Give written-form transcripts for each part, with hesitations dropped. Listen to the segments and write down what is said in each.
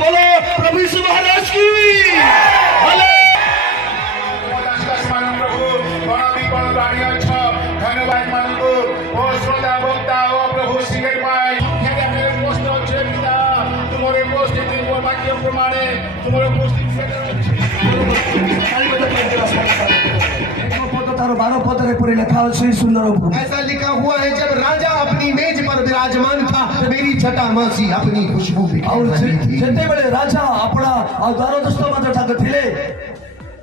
बोलो प्रभु यीशु महाराज की धन्यवाद मानू ओ श्रोता भोक्ता ओ प्रभु सिंगर भाई तुम्हारे उपस्थिति वाक्य प्रमाणे तुम्हारे उपस्थिति 12 पद रे लिखा है सुंदर। ऐसा लिखा हुआ है, जब राजा अपनी मेज पर विराजमान था मेरी जटामासी अपनी खुशबू बिखेर रही थी। जते बेले राजा अपना द्वारस्थ मात्र ठाक थिले,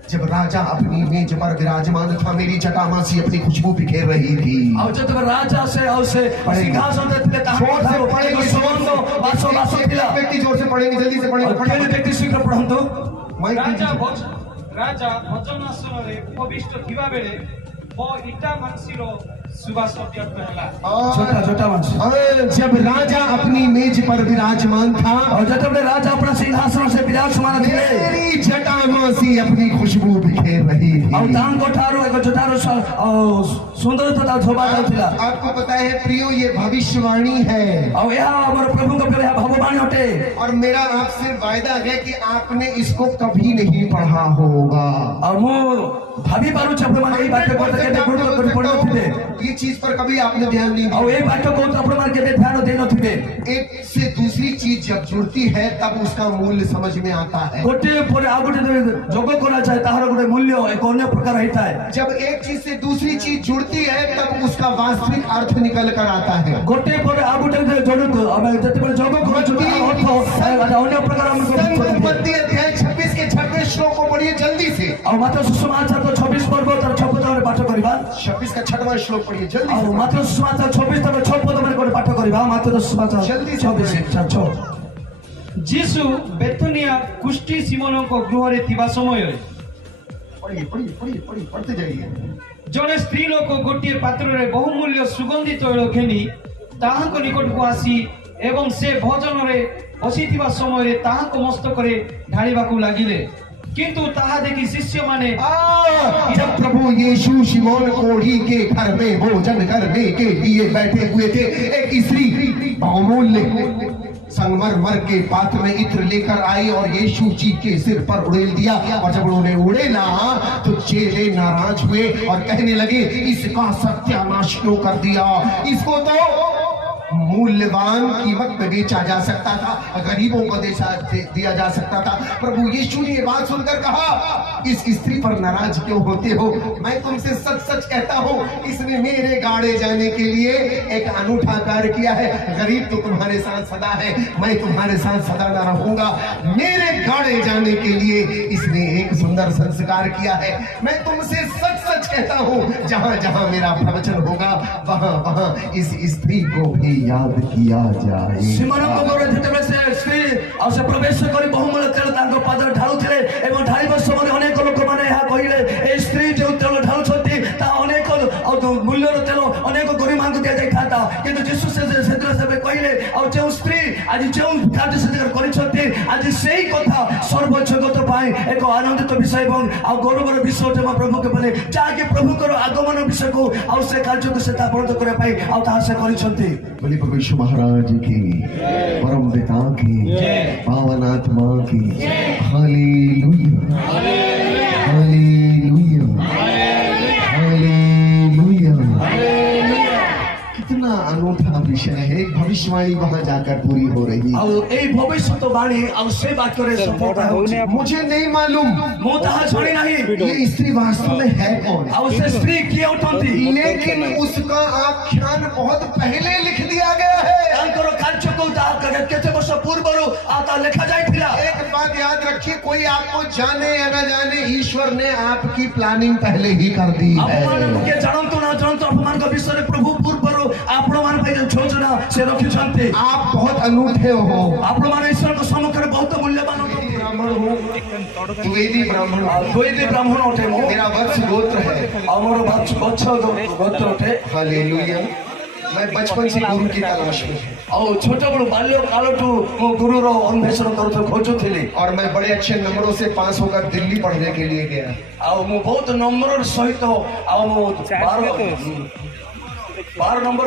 जब राजा अपनी मेज पर विराजमान था मेरी जटामासी अपनी खुशबू बिखेर रही थी। और जब राजा से सिंहासन पे थिले ताको था पड़ेगी सुगंध वासो वासो थिला। व्यक्ति जोर से पढ़ेंगे, जल्दी से पढ़ेंगे, फटाफट व्यक्ति शीघ्र पढ़ंतु। राजा भजनासन रे उपविष्ट थिबा बेले इटा मानसीर सुबास अत्यंत हैला। छोटा वंश। जब राजा अपनी मेज पर विराजमान था और जब राजा अपना सिंहासन से विराजमान थे मेरी जटामासी अपनी खुशबू बिखेर रही थी। और तान कोठारो एक जोठारो सुंदरता शोभा थिला। आपको पता है प्रियो, ये भविष्यवाणी है और यह हमारे प्रभु का पहले भगवान होते। और मेरा आपसे वायदा है कि आपने इसको कभी नहीं पढ़ा होगा। और मु भाभी पारु छपड़ माने ई बात को के पढ़ो थिले। ये चीज पर कभी आपने ध्यान नहीं दिया। और ये बात को छपड़ मार के ध्यान देनो थिले। एक से दूसरी चीज जब जुड़ती है तब उसका मूल्य समझ में आता है। गोटे पर आ गोटे जोग करा जाए ताहार गोटे मूल्य एक अन्य प्रकार होता है। जब एक चीज से दूसरी चीज जुड़ती है तब उसका वास्तविक अर्थ निकल कर आता है। गोटे पर आ गोटे जोड़ अब जते पर जोग करा जुटा अर्थ अन्य प्रकार हमको उत्पत्ति अध्याय 26 के 26 श्लोक को पढ़िए जल्दी से। और मात्र सुसमाचार तो 26 पर्व तर 6 पद में पाठ करिबा। 26 का 6वां श्लोक पढ़िए जल्दी और से। मात्र सुसमाचार 26 तर 6 पद में पाठ करिबा। मात्र सुसमाचार जल्दी 26 जीसु बेथुनिया कुष्टी सिमोन को गृह रे थिबा समय पढ़ते जाइए। जने स्त्री लोक गोटे पात्र रे बहुमूल्य सुगंधित तैल घेनी ताहाको निकट को आसी एवं से भोजन रे बसिथिबा समय रे ताहाको मस्तक रे ढाळिबाकू लागिले। किंतु ताहा देखि शिष्य माने जब प्रभु यीशु शिमोन कोढ़ी के घर में भोजन करने के लिए बैठे हुए थे, एक स्त्री बहुमूल्य संगमरमर के पात्र में इत्र लेकर आई और यीशु जी के सिर पर उड़ेल दिया। और जब उन्होंने उड़ेला तो चेले नाराज हुए और कहने लगे इसका सत्यानाश क्यों कर दिया, इसको तो मूल्यवान कीमत में बेचा जा सकता था, गरीबों को दिया जा सकता था। प्रभु यीशु ने ये बात सुनकर कहा इस स्त्री पर नाराज क्यों होते हो, मैं तुमसे सच सच कहता हूँ इसने मेरे गाड़े जाने के लिए एक अनूठा कार्य किया है। गरीब तो तुम्हारे साथ सदा है, मैं तुम्हारे साथ सदा न रहूंगा। मेरे गाड़े जाने के लिए इसने एक सुंदर संस्कार किया है। मैं तुमसे सच सच कहता हूँ जहाँ जहाँ मेरा प्रवचन होगा वहाँ वहाँ इस स्त्री को भी याद किया जाए। सिमोन को गोरे जेतेबे से स्त्री और से प्रवेश करी बहुमूल्य तेल तांको पादर ढाळुथिले एवं ढाळिबा समय अनेक लोक माने यहा कहिले ए स्त्री जो तेल ढाळुछथि ता अनेक और मूल्यर तेल अनेक गरिमा को दिया जाय था। किंतु यीशु से कहिले और जो स्त्री आज जो कार्य से करिछथि आज सेही कथा सर्वोच्च जगत पाई एक आनंदित विषय एवं आ गौरवर विषय जमा प्रभु के बने जाके प्रभु को आगमन विषय को और से कार्य को से ताबड़ करे पाई और ता से करिछथि। बोली प्रभु यीशु महाराज की, परम पिता की, पावन आत्मा की, हालेलुया हालेलुया हालेलुया। कितना अनूठा विषय है। एक भविष्यवाणी वहां जाकर पूरी हो रही है। और ए भविष्यवाणी और से बात करे सफलता होची। मुझे नहीं मालूम मु ताहा छड़ी नहीं ये स्त्री वास्तव में है कौन, और से स्त्री की उठंती, लेकिन उसका आख्यान बहुत पहले लिख दिया गया है। तांकर कार्य को ता केते वर्ष पूर्वरु आता लिखा जायतिला। एक बात याद रखिए, कोई आपको जाने या न जाने ईश्वर ने आपकी प्लानिंग पहले ही कर दी है। अपमान के जानंतु ना जानंतु अपमान का विषय प्रभु पूर्वरु आपण मान पे योजना से रखिछन्ते। आप बहुत अनूठे हो, आपण मान ईश्वर को सम्मुख में बहुत मूल्यवान हो। ब्राह्मण हो, द्विवेदी ब्राह्मण, द्विवेदी ब्राह्मण होते मो मेरा वंश गोत्र है, हमरो वंश गोत्र होते। हालेलुया। मैं बचपन से गुरु की तलाश में और छोटे बड़ बाल्य कालठू मो गुरु रो अन्वेषण करथो खोजुथिली। और मैं बड़े अच्छे नंबरों से पास होकर दिल्ली पढ़ने के लिए गया। और मो बहुत नंबर सहित और मो 12 12 নম্বর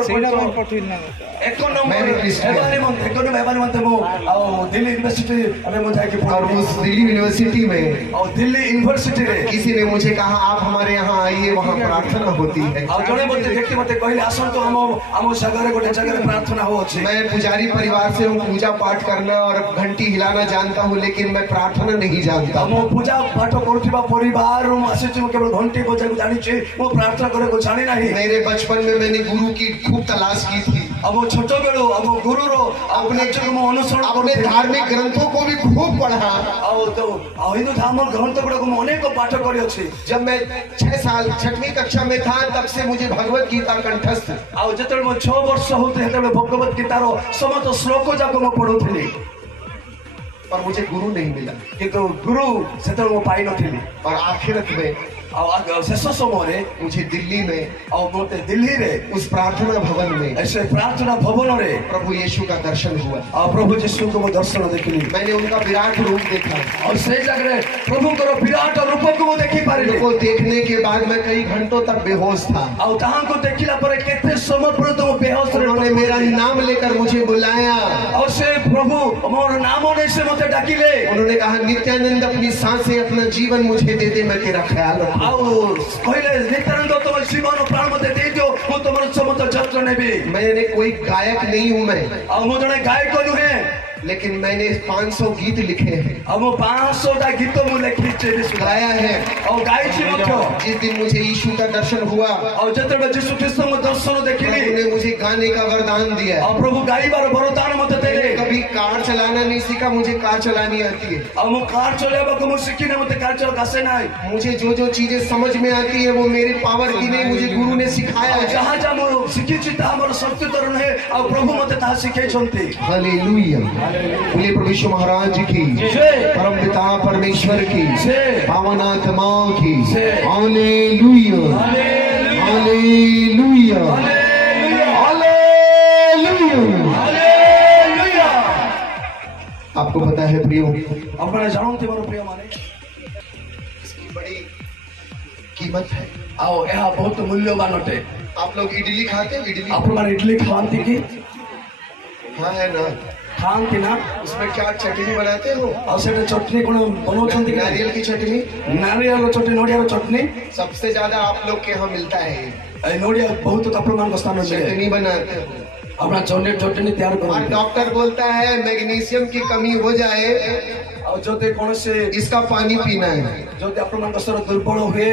এক নম্বর এবারে মতে মু ଆଉ दिल्ली यूनिवर्सिटी में मुझे जाके और उस दिल्ली यूनिवर्सिटी में और दिल्ली यूनिवर्सिटी रे किसी ने मुझे कहा आप हमारे यहाँ आइए, वहाँ प्रार्थना होती है। ଆଉ ଜଣେ ମୋତେ ଦେଖି ମୋତେ କହିଲେ ଆସନ୍ତୁ ଆମ ଜାଗାରେ ଗୋଟେ ଜାଗାରେ ପ୍ରାର୍ଥନା ହୋଉଛି। मैं पुजारी परिवार से हूँ, पूजा पाठ करना और घंटी हिलाना जानता हूँ, लेकिन मैं प्रार्थना नहीं जानता। ମୁଁ ପୂଜା ପାଠ କରୁଥିବା ପରିବାରରୁ ମୁଁ ଆସିଛି। ମୁଁ କେବଳ ଘଣ୍ଟି ବଜାକୁ ଜାଣିଛି, ମୁଁ ପ୍ରାର୍ଥନା କରିବାକୁ ଜାଣି ନାହିଁ। मेरे बचपन में मैंने गुरु की खूब तलाश की थी। ଆଉ ମୁଁ ଛୋଟ ବେଳୁ ଆମ ଗୁରୁର अपने ମୁଁ ଅନୁସରଣ अपने କରୁଥିଲି। धार्मिक ग्रंथों को भी खूब पढ़ा। ଆଉ ହିନ୍ଦୁ ଧର୍ମ ଗ୍ରନ୍ଥ ଗୁଡାକୁ ମୁଁ ଅନେକ ପାଠ କରିଅଛି। जब मैं 6 साल 6वीं कक्षा में था, तब से मुझे भगवत गीता कंठस्थ। ଆଉ ଯେତେବେଳେ ମୁଁ 6 ବର୍ଷ ହଉଥିଲି ସେତେବେଳେ ଭଗବତ ଗୀତାର ସମସ୍ତ ଶ୍ଲୋକ ଯାକ ମୁଁ ପଢୁଥିଲି। पर मुझे गुरु नहीं मिला। କିନ୍ତୁ ଗୁରୁ ସେତେବେଳେ ମୁଁ ପାଇନଥିଲି। और आखिरत में ଆଉ ଶେଷ ସମୟରେ मुझे दिल्ली में ଆଉ ମୋତେ ଦିଲ୍ଲୀରେ उस प्रार्थना भवन में ସେ ପ୍ରାର୍ଥନା ଭବନରେ प्रभु यीशु का दर्शन हुआ। ଆଉ ପ୍ରଭୁ ଯୀଶୁଙ୍କୁ ମୁଁ ଦର୍ଶନ ଦେଖିଲି। मैंने उनका विराट रूप देखा। ଆଉ ସେଇ ଜାଗାରେ ପ୍ରଭୁଙ୍କର ବିରାଟ ରୂପକୁ ମୁଁ ଦେଖିପାରିଲି। उनको देखने के बाद मैं कई घंटों तक बेहोश था। ଆଉ ତାହାଙ୍କୁ ଦେଖିଲା ପରେ କେତେ ସମୟ ପର୍ଯ୍ୟନ୍ତ ମୁଁ ବେହୋସରେ उन्होंने मेरा नाम लेकर मुझे बुलाया। ଆଉ ସେ ପ୍ରଭୁ ମୋର ନାମ ନେଇ ସେ ମୋତେ ଡାକିଲେ। उन्होंने कहा, नित्यानंद अपनी सांसें अपना जीवन मुझे दे दे, मैं तेरा ख्याल रखूं। ଆଉ କହିଲେ ନିତ୍ୟାନନ୍ଦ ତମ ଜୀବନ ପ୍ରାଣ ମୋତେ ଦେଇଦିଅ, ମୁଁ ତମର ସମସ୍ତ ଯତ୍ନ ନେବି। मैंने कोई गायक नहीं हूं मैं, ଆଉ ମୁଁ ଜଣେ ଗାୟକ ନୁହେଁ, लेकिन मैंने 500 गीत लिखे हैं, ଆଉ ମୁଁ 500ଟା ଗୀତ ମୁଁ ଲେଖିଛି, गाया है। ଆଉ ଗାଇଛି ମଧ୍ୟ। जिस दिन मुझे यीशु का दर्शन हुआ, ଆଉ ଯେତେବେଳେ ଯୀଶୁ ଖ୍ରୀଷ୍ଟଙ୍କ ଦର୍ଶନ ଦେଖିଲି, प्रभु ने मुझे गाने का वरदान दिया। ଆଉ ପ୍ରଭୁ ଗାଇବାର ବରଦାନ ମୋତେ ଦେଲେ। कभी कार चलाना नहीं सीखा, मुझे कार चलानी आती है। ଆଉ ମୁଁ କାର୍ ଚଲେଇବାକୁ ମୁଁ ଶିଖିନି, ମୋତେ କାର୍ ଚଲେଇବାକୁ ଆସେ ନାହିଁ। मुझे जो जो चीजें समझ में आती है वो मेरे पावर की नहीं, मुझे गुरु ने सिखाया ଆଉ है। ଯାହା ଯାହା ମୁଁ ଶିଖିଛି ତାହା ମୋର ଶକ୍ତିଧର ନୁହେଁ, ଆଉ ପ୍ରଭୁ ମୋତେ ତାହା ଶିଖେଇଛନ୍ତି। हालेलुया। बोलिए प्रभु यीशु महाराज की, परम पिता परमेश्वर की, पावन आत्माओं की। Hallelujah, hallelujah, hallelujah. आपको पता है प्रियो, ଆପଣ ଜାଣନ୍ତି ମୋର ପ୍ରିୟ ମାନେ, इसकी बड़ी कीमत है। ଆଉ ଏହା ବହୁତ ମୂଲ୍ୟବାନ ଅଟେ। आप लोग इडली खाते हैं? इडली ଆପଣମାନେ ଇଡଲି ଖାଆନ୍ତି କି? हाँ है ना। ଖାଆନ୍ତି ନା? उसमें क्या चटनी बनाते हो? ଆଉ ସେଟା ଚଟନି କଣ ବନାଉଛନ୍ତି କି? नारियल की चटनी। ନାରିୟଳ ଚଟନି, ନଡ଼ିଆର ଚଟନି। सबसे ज्यादा आप लोग के यहाँ मिलता है ये। এই ନଡ଼ିଆ ବହୁତ ଆପଣମାନଙ୍କ ସ୍ଥାନ ମିଳେ। चटनी बनाते हो ଆପଣ ଚଟନି ତିଆରି और କରନ୍ତି। डॉक्टर बोलता है मैग्नीशियम की कमी हो जाए, ଆଉ ଯଦି କୌଣସି इसका पानी पीना है। ଯଦି ଆପଣଙ୍କ ଶରୀର ଦୁର୍ବଳ ହୁଏ,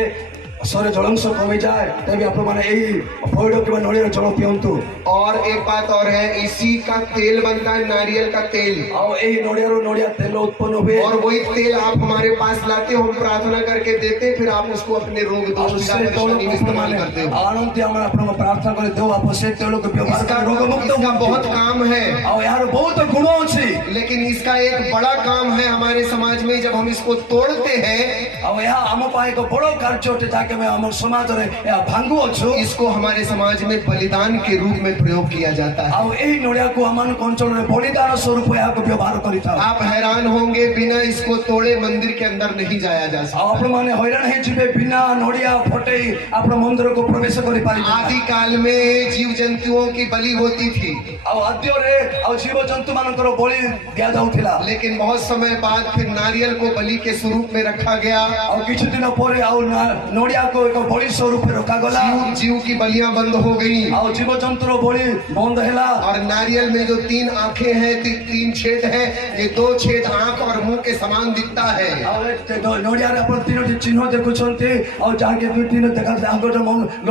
ଶରୀର ଜଳାଂଶ କମିଯାଏ, ତେବେ ଆପଣମାନେ ଏଇ ପଇଡ଼ କିମ୍ବା ନଡ଼ିଆର ଜଳ ପିଅନ୍ତୁ। और एक बात और है, इसी का तेल बनता है, नारियल का तेल। ଆଉ ଏଇ ନଡ଼ିଆରୁ ନଡ଼ିଆ ତେଲ ଉତ୍ପନ୍ନ ହୁଏ। और वही तेल आप हमारे पास लाते हो, हम प्रार्थना करके देते, फिर आप उसको अपने रोग ଆଉ दोष ସେ ତୈଳକୁ में इस्तेमाल करते हो। ଆଣନ୍ତି, ଆମେ ଆପଣଙ୍କୁ ପ୍ରାର୍ଥନା କରି ଦେଉ, ଆପଣ ସେ ତୈଳକୁ ବ୍ୟବହାର इसका କରି ରୋଗମୁକ୍ତ इसका ହୁଅନ୍ତୁ। बहुत काम है, ଆଉ ଏହାର ବହୁତ ଗୁଣ ଅଛି। लेकिन इसका एक बड़ा काम है हमारे समाज में, जब हम इसको तोड़ते हैं, ଆଉ ଏହା ଆମ ପାଇଁ ଏକ ବଡ଼ କାର୍ଯ୍ୟ ଅଟେ, ଯାହାକି ଆମେ ଆମ ସମାଜରେ ଏହା ଭାଙ୍ଗୁଅଛୁ। इसको हमारे समाज में बलिदान के रूप में प्रयोग किया जाता है। ଆଉ ଏହି ନଡ଼ିଆକୁ ଆମମାନଙ୍କ ଅଞ୍ଚଳରେ ବଳିଦାନ ସ୍ୱରୂପ ଏହାକୁ ବ୍ୟବହାର କରିଥାଉ। आप हैरान होंगे, बिना इसको तोड़े मंदिर के अंदर नहीं जाया जा ଆଉ सकता। ଆପଣମାନେ ହଇରାଣ ହେଇଯିବେ, ବିନା ନଡ଼ିଆ ଫଟେଇ ଆପଣ ମନ୍ଦିରକୁ ପ୍ରବେଶ କରିପାରିବେ। आदि काल में जीव जंतुओं की बलि होती थी, ଆଉ ଆଦ୍ୟରେ ଆଉ ଜୀବଜନ୍ତୁ ମାନଙ୍କର ବଳି ଦିଆଯାଉଥିଲା। लेकिन बहुत समय बाद फिर नारियल को बलि के स्वरूप में रखा गया। ଆଉ କିଛି ଦିନ ପରେ ଆଉ ନଡ଼ିଆକୁ ଏକ ବଳି ସ୍ୱରୂପରେ ରଖାଗଲା। जीव की बलियां बंद हो गई। ଆଉ ଜୀବଜନ୍ତୁର ବଳି ବନ୍ଦ ହେଲା। और नारियल में जो 3 आंखें हैं, 3 छेद है, ये 2 छेद आंख और मुंह के समान दिखता है। ଆଉ ନଡ଼ିଆରେ ଆପଣ 3ଟି ଚିହ୍ନ ଦେଖୁଛନ୍ତି, ଆଉ ଯାହାକି 2-3 ଦେଖାଯାଏ। ଆଉ ଗୋଟେ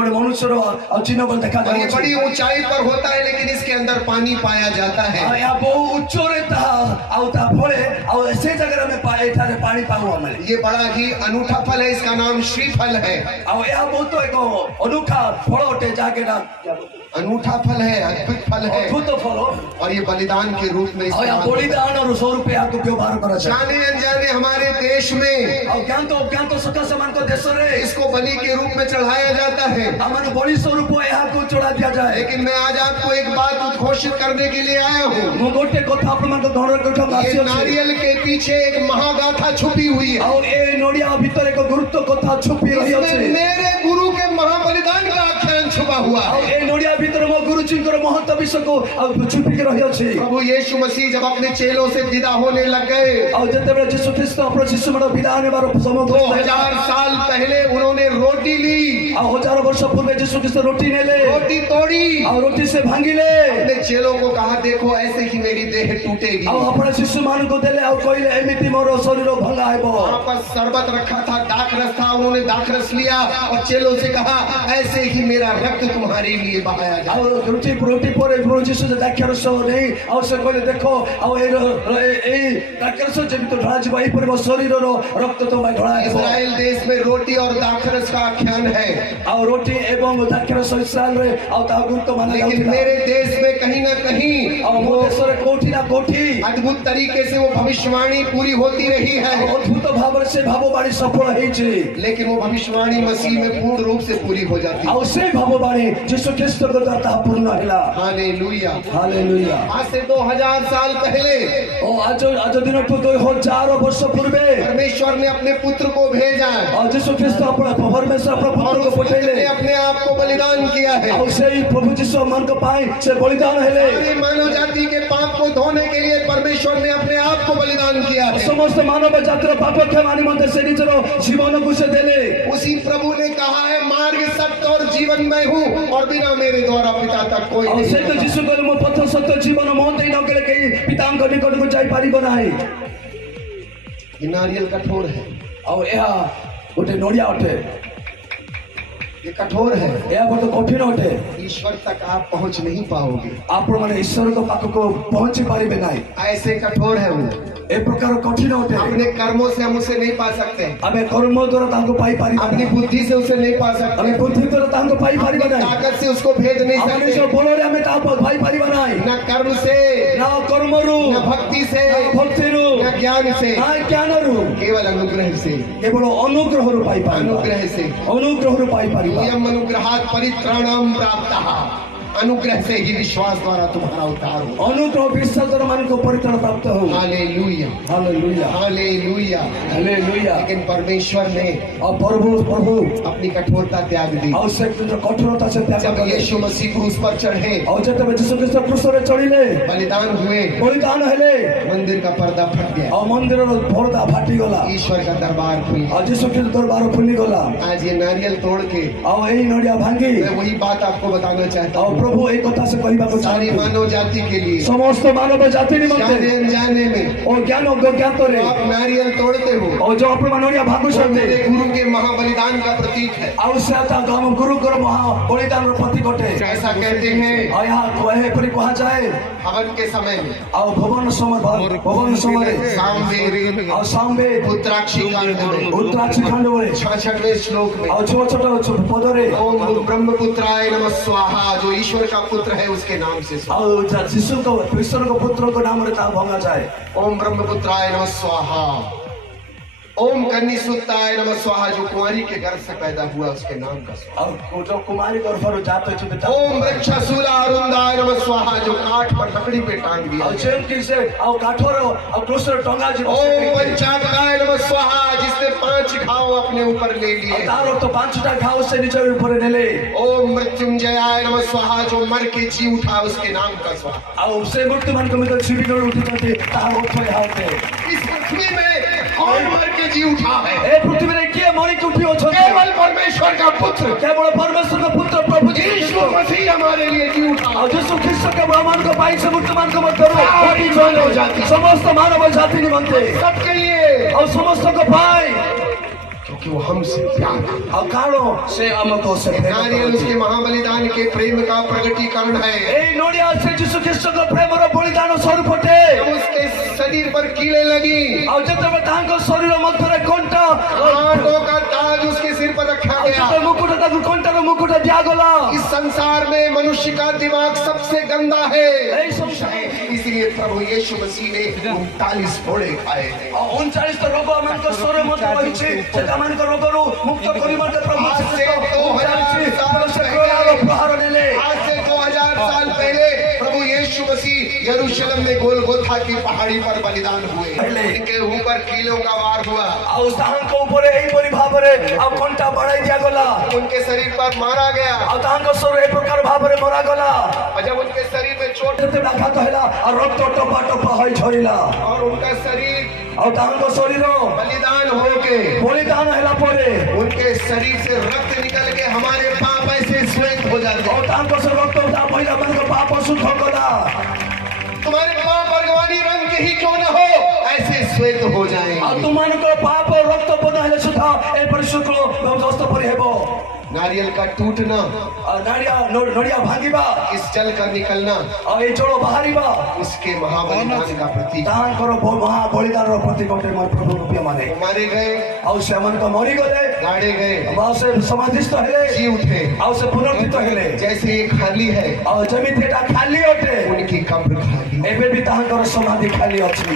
ମନୁଷ୍ୟର ଆଉ ଚିହ୍ନ ବୋଲି और ये ଦେଖାଯାଉଛି। बड़ी ऊंचाई पर होता है, लेकिन इसके अंदर पानी पाया जाता है। ଆଉ ଏହା ବହୁ ଉଚ୍ଚରେ ତାହା, ଆଉ ତା ଫଳେ ଆଉ ସେ ଜାଗାରେ ଆମେ ଏଠାରେ ପାଣି ପାଉ ଆମେ। ये बड़ा ही अनूठा फल है, इसका नाम श्रीफल है। ଆଉ ଏହା ବହୁତ ଏକ ଅନୁଠା ଫଳ ଅଟେ, ଯାହାକି ଏଟା अनूठा फल है, अद्भुत फल है, ଅଦ୍ଭୁତ ଫଳ। और ये बलिदान के रूप में ଆଉ ଏହା इस्तेमाल होता है। ବଳିଦାନର ସ୍ୱରୂପ ଏହାକୁ ବ୍ୟବହାର କରାଯାଏ। जाने अनजाने हमारे देश में ଆଉ ଜ୍ଞାତ ଅଜ୍ଞାତ ସକାଶେ ମାନଙ୍କ ଦେଶରେ इसको बलि के रूप में चढ़ाया जाता है। ଆମମାନେ ବଳି ସ୍ୱରୂପ ଏହାକୁ ଚଢା ଦିଆଯାଏ। लेकिन मैं आज आपको एक बात उद्घोषित करने के लिए आया हूँ। ମୁଁ ଗୋଟେ କଥା ଆପଣମାନଙ୍କ ଧନରେ କଥା ये ଆସିଅଛି। नारियल के पीछे एक महागाथा छुपी हुई है। ଆଉ ଏ ନଡ଼ିଆ ଭିତରେ ଏକ ଗୁରୁତ୍ୱ କଥା ଛୁପି ରହିଅଛି। इसमें मेरे गुरु के महाबलिदान का आख्यान छुपा हुआ ଆଉ है। ଏ ନଡ଼ିଆ ଭିତରେ ମଣିଷକୁ ଆଉ ଚୁପିକି ରହିଅଛି। प्रभु यीशु मसीह जब अपने चेलों से विदा होने लग गए, ଆଉ ଯେତେବେଳେ ଯୀଶୁ ଖ୍ରୀଷ୍ଟ ଆପଣ ଶିଶୁମାନ ବିଦାୟ ନେବାର ସମୟ 2000 साल पहले उन्होंने रोटी ली, ଆଉ 1000 ବର୍ଷ ପୂର୍ବେ ଯୀଶୁ ଖ୍ରୀଷ୍ଟ ରୋଟି ନେଲେ रोटी तोड़ी, ଆଉ ରୋଟି ସେ ଭାଙ୍ଗିଲେ अपने चेलों को कहा देखो ऐसे ही मेरी देह टूटेगी। ଆଉ ଆପଣ ଶିଶୁମାନଙ୍କୁ ଦେଲେ ଆଉ କହିଲେ ଏମିତି ମୋର ଶରୀର ଭଙ୍ଗା ହେବ। वहां पर शरबत रखा था, दाखरस था, उन्होंने दाखरस लिया और चेलों से कहा ऐसे ही मेरा रक्त तुम्हारे लिए बहाया जाए। ଆଉ ରୋଟି ପରେ ପ୍ରଭୁ ଯୀଶୁ ଦାକ୍ଷରସ ନେଇ ଆଉ ସେ କହିଲେ ଦେଖ ଆଉ ଏଇ ଦାକ୍ଷରସ ଯେମିତି ଢଳାଯିବ ଏହିପରି ମୋ ଶରୀରର ରକ୍ତ ତୁମ ପାଇଁ ଢଳା ହେବ। इस्राएल देश में रोटी और दाखरस का आख्यान है, ଆଉ ରୋଟି ଏବଂ ଦାକ୍ଷରସ ଇସ୍ରାଏଲରେ ଆଉ ତା ଗୁରୁତ୍ୱ ମାନା लेकिन ଯାଉଥିଲା। मेरे देश में कहीं ना कहीं ଆଉ ମୋ ଦେଶରେ କୋଉଠି ନା କୋଉଠି अद्भुत तरीके से वो भविष्यवाणी पूरी होती रही है, ଅଦ୍ଭୁତ ଭାବରେ ସେ ଭାବବାଣୀ ସଫଳ ହେଇଛି। लेकिन वो भविष्यवाणी मसीह में पूर्ण रूप से पूरी हो जाती है। ଆଉ ସେ ଭାବବାଣୀ ଯୀଶୁ ଖ୍ରୀଷ୍ଟଙ୍କ ଦ୍ୱାରା ତାହା ପୂର୍ଣ୍ଣ ହେଲା। हालेलुया। ହାଲେଲୁୟା। आज से 2000 साल पहले ଓ ଆଜ ଦିନଠୁ 2000 ବର୍ଷ ପୂର୍ବେ परमेश्वर ने अपने पुत्र को भेजा ଆଉ ଯୀଶୁ ଖ୍ରୀଷ୍ଟ ଆପଣ ପରମେଶ୍ୱର ଆପଣ और ପୁତ୍ରକୁ उस पुत्र ପଠେଇଲେ ने अपने आप को बलिदान किया है। ଆଉ ସେଇ ପ୍ରଭୁ ଯୀଶୁ ମାନଙ୍କ ପାଇଁ ସେ ବଳିଦାନ ହେଲେ। सारी मानव जाति के पाप को धोने के लिए परमेश्वर ने अपने आप को बलिदान किया है। ସମସ୍ତ ମାନବ ଜାତିର ପାପ କ୍ଷମା ନିମନ୍ତେ ସେ ନିଜର ଜୀବନକୁ ସେ ଦେଲେ। उसी प्रभु ने कहा है मार्ग सत्य और जीवन मैं हूँ और बिना मेरे द्वारा पिता तक कोई ଆଉ नहीं ସେ ତ जाता। ଯୀଶୁ କହିଲେ ମୋ ପଥ ସତ୍ୟ ଜୀବନ ମୋ ଦେଇ ନଗଲେ କେହି ପିତାଙ୍କ ନିକଟକୁ ଯାଇପାରିବ ନାହିଁ। ये नारियल कठोर है, ଆଉ ଏହା ଗୋଟେ ନଡ଼ିଆ ଅଟେ, ये कठोर है, ଏହା ଗୋଟେ କଠିନ ଅଟେ। ईश्वर तक आप पहुंच नहीं पाओगे। ଆପଣମାନେ ଈଶ୍ୱରଙ୍କ ପାଖକୁ ପହଞ୍ଚି ପାରିବେ ନାହିଁ। ऐसे कठोर है वो, ଏ ପ୍ରକାର କଠିନ ଅଟେ। अपने कर्मों से हम उसे नहीं पा सकते, ଆମେ କର୍ମ ଦ୍ୱାରା ତାଙ୍କୁ ପାଇପାରିବା अपनी ନାହିଁ। बुद्धि से उसे नहीं पा ଆମେ सकते, ବୁଦ୍ଧି ଦ୍ୱାରା ତାଙ୍କୁ ପାଇପାରିବା अपनी ନାହିଁ। ताकत से उसको भेद नहीं ଆମ ନିଜ सकते, ବଳରେ ଆମେ ତାହା ପାଇପାରିବା ନାହିଁ। न कर्म से, ନା କର୍ମରୁ न भक्ति से, ନା ଭକ୍ତିରୁ न ज्ञान से, ନା ଜ୍ଞାନରୁ केवल अनुग्रह से, କେବଳ ଅନୁଗ୍ରହରୁ ପାଇପାରିବା। अनुग्रह से। ଅନୁଗ୍ରହରୁ ପାଇପାରିବା। यम अनुग्रहात् परित्राणम प्राप्तः, अनुग्रह से ही विश्वास द्वारा तुम्हारा उद्धार हो। ଅନୁଗ୍ରହ ବିଶ୍ୱାସ ଦ୍ୱାରା ମାନଙ୍କୁ ପରିତ୍ରାଣ ପ୍ରାପ୍ତ ହଉ। Hallelujah, hallelujah hallelujah. ହାଲେଲୁୟା। लेकिन परमेश्वर ने ଆଉ ପ୍ରଭୁ अपनी कठोरता त्याग दी। ଆଉ ସେ କଠୋରତା ସେ ତ୍ୟାଗ जब କଲେ। यीशु मसीह क्रूस पर चढ़े, ଆଉ ଯେତେବେଳେ ଯୀଶୁ ଖ୍ରୀଷ୍ଟ କ୍ରୁଶରେ ଚଢିଲେ बलिदान हुए, ବଳିଦାନ ହେଲେ मंदिर का पर्दा फट गया, ଆଉ ମନ୍ଦିରର ପରଦା फाଟିଗଲା। ईश्वर का दरबार खुल ଆଉ गया। ଯୀଶୁ ଖ୍ରୀଷ୍ଟ ଦରବାର ଖୋଲିଗଲା। आज ये नारियल तोड़ के ଆଉ ଏଇ ନଡ଼ିଆ ଭାଙ୍ଗି मैं वही बात आपको बताना चाहता ଆଉ हूँ। ପ୍ରଭୁ ଏଇ କଥା ସେ କହିବାକୁ सारी ଚାହାନ୍ତି। मानव जाति के लिए ସମସ୍ତ ମାନବ ଜାତି ନିମନ୍ତେ जाने अनजाने में ଓ ଜ୍ଞାନ ଅଜ୍ଞାତରେ आप नारियल तोड़ते हो, ଆଉ ଯୋଉ ଆପଣମାନେ ନଡ଼ିଆ वो ଭାଙ୍ଗୁଛନ୍ତି मेरे गुरु के महाबलिदान का प्रतीक है। ଆଉ ସେ ଆମ ଗୁରୁଙ୍କର ମହା ବଳିଦାନର ପ୍ରତୀକ ଅଟେ। ऐसा कहते हैं ଆଉ ଏହା ଏପରି କୁହାଯାଏ। हवन के समय में ଆଉ ଭବନ ସମୟରେ ଆଉ ସାମବେଦ उत्तराक्षी कांड में ଉତ୍ତରାକ୍ଷୀ ଖଣ୍ଡ ବେଳେ 66वें श्लोक में ଆଉ ଛୋଟ ଛୋଟ ପଦରେ ओम ब्रह्मपुत्राय नमः स्वाहा, जो ईश्वर का पुत्र है उसके नाम से स्वाहा। ଆଉ ଶିଶୁଙ୍କ ଈଶ୍ୱରଙ୍କ ପୁତ୍ରଙ୍କ ନାମରେ ତାହା ଭଙ୍ଗାଯାଏ। ओम ब्रह्मपुत्राय नमः स्वाहा, ओम कन्या सुताय नमः स्वाहा, जो कुंवारी के गर्भ से पैदा हुआ उसके नाम का स्वाहा। ଆଉ ଯୋଉ କୁମାରୀ ଗର୍ଭରୁ ଜାତ ହେଇଛନ୍ତି ତା- ओम वृक्षशूला अरुंदाय नमः स्वाहा, जो काठ पर लकड़ी पे टांग दिया। ଆଉ ଯେମିତି ସେ ଆଉ କାଠର ଆଉ କୃଷରେ ଟଙ୍ଗା ଯିବ ओम पंचाकाय नमः स्वाहा, जिसने 5 घाव अपने ऊपर ले ଆଉ लिए। ତାର ତ 5ଟା ଘାव ସେ ନିଜ ଉପରେ ନେଲେ। ओम मृत्युंजयाय नमः स्वाहा, जो मर के जी उठा उसके नाम का स्वाहा। ଆଉ ସେ ମୃତ୍ୟୁ ମାନଙ୍କ ଭିତରେ ଜୀବିତ ଉଠିଛନ୍ତି ତାହା ଅର୍ଥ ଏହା ଅଟେ। इस पृथ्वी में कौन मर के जी उठा है? ଏ ପୃଥିବୀରେ କିଏ ମରିକି ଉଠି ଅଛନ୍ତି? केवल परमेश्वर का पुत्र କେବଳ ପରମେଶ୍ୱରଙ୍କ ପୁତ୍ର ପ୍ରଭୁ यीशु मसीह हमारे लिए जी उठा। ଆଉ ଯୀଶୁ ଖ୍ରୀଷ୍ଟ କେବଳ ଆମମାନଙ୍କ ପାଇଁ ସେ ମୃତ୍ୟୁମାନଙ୍କ ମଧ୍ୟରୁ ସାରି ମାନବ ଜାତି। ସମସ୍ତ ମାନବ ଜାତି ନିମନ୍ତେ सबके लिए, ଆଉ ସମସ୍ତଙ୍କ ପାଇଁ क्योंकि वो हमसे प्यार है। ଆଉ କାରଣ ସେ ଆମକୁ ସେ ପ୍ରେମ नारियल କରନ୍ତି। उसके महाबलिदान के प्रेम का प्रकटीकरण है। ଏଇ ନଡ଼ିଆ ସେ ଯୀଶୁ ଖ୍ରୀଷ୍ଟଙ୍କ ପ୍ରେମର ବଳିଦାନ ସ୍ୱରୂପ ଅଟେ। जब उसके शरीर पर कीड़े लगी, ଆଉ ଯେତେବେଳେ ତାଙ୍କ ଶରୀର ମଧ୍ୟରେ କଣ୍ଟା कांटों का ताज उसके सिर पर रखा ଆଉ गया। ଯେତେବେଳେ ମୁକୁଟ ତାକୁ କଣ୍ଟାର ମୁକୁଟ ଦିଆଗଲା। इस संसार में मनुष्य का दिमाग सबसे गंदा है, ଏଇ ସଂସାର इसलिए प्रभु यीशु मसीह ने 39 फोड़े खाए थे। ଆଉ 39 ରୋଗ ଆମମାନଙ୍କ ସ୍ୱର ମଧ୍ୟ ରହିଛି। ସେମାନଙ୍କ ରୋଗରୁ ମୁକ୍ତ କରିବା ପ୍ରଭୁ आज से 39 2000 ପ୍ରହାର ନେଲେ। आज से 2000 साल पहले प्रभु यीशु मसीह यरूशलेम में गोलगोथा की पहाड़ी पर बलिदान हुए। इनके ऊपर कीलों का वार हुआ, ଆଉ ତାହାଙ୍କ ଉପରେ ଏହିପରି ଭାବରେ ଆଉ କଣ୍ଟା ବାଡ଼ାଇ ଦିଆଗଲା। उनके शरीर पर मारा गया। ଆଉ ତାହାଙ୍କ ସ୍ୱର ଏ ପ୍ରକାର ଭାବରେ ମରାଗଲା। और जब उनके शरीर में चोट ଯେତେବେଳେ ଆଘାତ ହେଲା ଆଉ ରକ୍ତ ଟପା ଟପା ହୋଇ ଝରିଲା और उनका शरीर ଆଉ ତାଙ୍କ ଶରୀର बलिदान होके ବଳିଦାନ ହେଲା ପରେ उनके शरीर से रक्त निकल के हमारे पाप ऐसे श्वेत हो जाते ଆଉ हैं। ତାଙ୍କ ସେ ରକ୍ତ ମହିଳାମାନଙ୍କ ପାପ ଶୁଦ୍ଧ କଲା तुम्हारे पाप भगवानी रंग के ही क्यों न हो, ऐसे श्वेत हो ଆଉ जाएंगे। ତୁମମାନଙ୍କର ପାପ ରକ୍ତ ପଦା ହେଲେ ସୁଦ୍ଧା ଏପରି ଶୁକ୍ଳ ବ୍ୟବସ୍ଥା ପରି ହେବ नारियल का टूटना, ଆଉ ନଡ଼ିଆ ଭାଙ୍ଗିବା इस जल का निकलना, ଆଉ ଏଇ ଜଳ ବାହାରିବା उसके महाबलिदान का प्रतीक। ତାଙ୍କର ମହା ବଳିଦାନର ପ୍ରତୀକ ଅଟେ ମୋର ପ୍ରଭୁ ମାନେ वो मारे गए, ଆଉ ସେମାନେ ତ ମରିଗଲେ गाड़े गए, ଆଉ ସେ ସମାଧିସ୍ଥ ହେଲେ जी उठे। ଆଉ ସେ ପୁନର୍ଜିତ ହେଲେ जैसे ये खाली है, ଆଉ ଯେମିତି ଏଟା ଖାଲି ଅଟେ उनकी कब्र खाली। ଏବେ ବି ତାଙ୍କର ସମାଧି ଖାଲି ଅଛି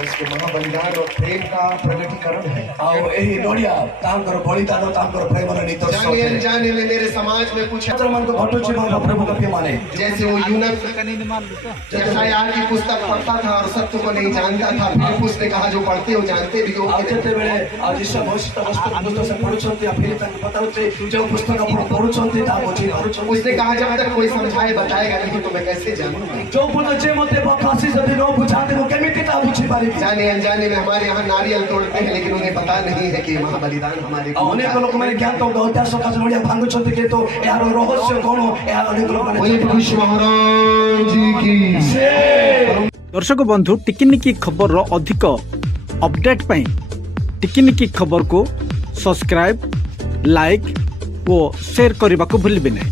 उसके महाबलिदान और प्रेम का प्रगटीकरण है। ଆଉ ଏହି ନଡ଼ିଆ ତାଙ୍କର ବଳିଦାନ ତାଙ୍କର ପ୍ରେମର ନିଦର୍ଶନ जाने ଅଟେ अनजाने में मेरे समाज में कुछ ମାନଙ୍କୁ ଘଟୁଛି ମୋର ପ୍ରଭୁ ମାନେ जैसे वो यूनस यशायाह की पुस्तक पढ़ता था और सत्य को नहीं जानता था, फिर उसने कहा जो पढ़ते हो जानते भी हो। ଆଉ ଯେତେବେଳେ ଆଉ ଯୀଶୁ ଭବିଷ୍ୟତ ପୁସ୍ତକ ସେ ପଢୁଛନ୍ତି ଆଉ ଫିର ତାଙ୍କୁ ପଚାରୁଛି ଯେଉଁ ପୁସ୍ତକ ଆପଣ ପଢୁଛନ୍ତି ତାହା ବୁଝି ପାରୁଛନ୍ତି उसने कहा जब तक कोई समझाए बताएगा नहीं तो मैं कैसे जानूंगा। ଯେଉଁ ପର୍ଯ୍ୟନ୍ତ ଯେ ମୋତେ ବକାସି ଯଦି ନ ବୁଝାନ୍ତି ମୁଁ କେମିତି ତାହା ବୁଝିପାରିବି जाने अनजाने में हमारे यहाँ नारियल तोड़ते हैं, लेकिन उन्हें पता नहीं है कि महाबलिदान हमारे ଆଉ ଅନେକ ଲୋକମାନେ ଜ୍ଞାତ ଐତିହାସ ସକାଶେ ନଡ଼ିଆ ଭାଙ୍ଗୁଛନ୍ତି କିନ୍ତୁ ଏହାର ରହସ୍ୟ କଣ ଏହା ଅନେକ ଲୋକମାନେ महाराज की। दर्शक बंधु टिकिनिकी खबर अधिक अपडेट पाई टिकिनिकी खबर को सब्सक्राइब लाइक और शेयर करने को भूलिए नहीं।